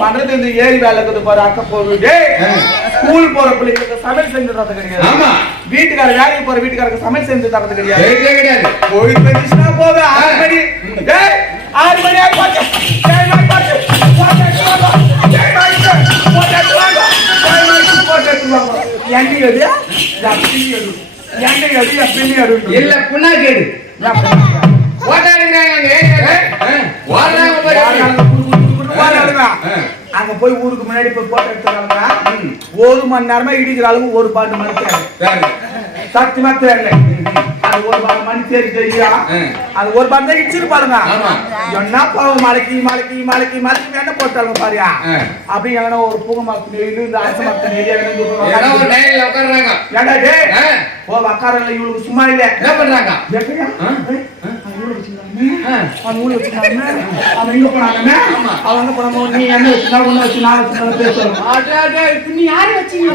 பண்றது இந்த ஏரி வேலைக்கு போற அக்க போகுது ஸ்கூல் போற பிள்ளைங்களுக்கு சமையல் செஞ்சு தரது கிடையாது. ஆமா, வீட்டுக்கார வேலைக்கு போற வீட்டுக்காரருக்கு சமையல் செஞ்சு தரது கிடையாது. கோயில் வந்துச்சுன்னா போதும் 6 மணி 6 மணி ஆகி போச்சு. இல்ல புண்ணா கேடு அங்க போய் ஊருக்கு முன்னாடி போய் போட்டோ எடுத்துறாங்க. 1 மணி நேரமா இடிக்கிற அளவுக்கு ஒரு பாட்டு மணி சத்தியமா தெரியல. அது ஒரு பாட்டு மணி தெரியா அது ஒரு பாட்டு தான் இடிச்சிட்டு பாருங்க. என்ன பாவம் மலைக்கு மலைக்கு மலைக்கு மலைக்கு என்ன போட்டாலும் பாரியா அப்படி எங்கன்னா ஒரு பூக மரத்து நெய்யிலும் இந்த அரச மரத்து நெய்யா உட்காடுறாங்க. உக்காரல இவளுக்கு சும்மா இல்ல என்ன பண்றாங்க? அவங்க போனாங்க நீ என்ன வச்சுனா ஒண்ணு வச்சு நான் பேசுறேன். நீ யாரு வச்சீங்க?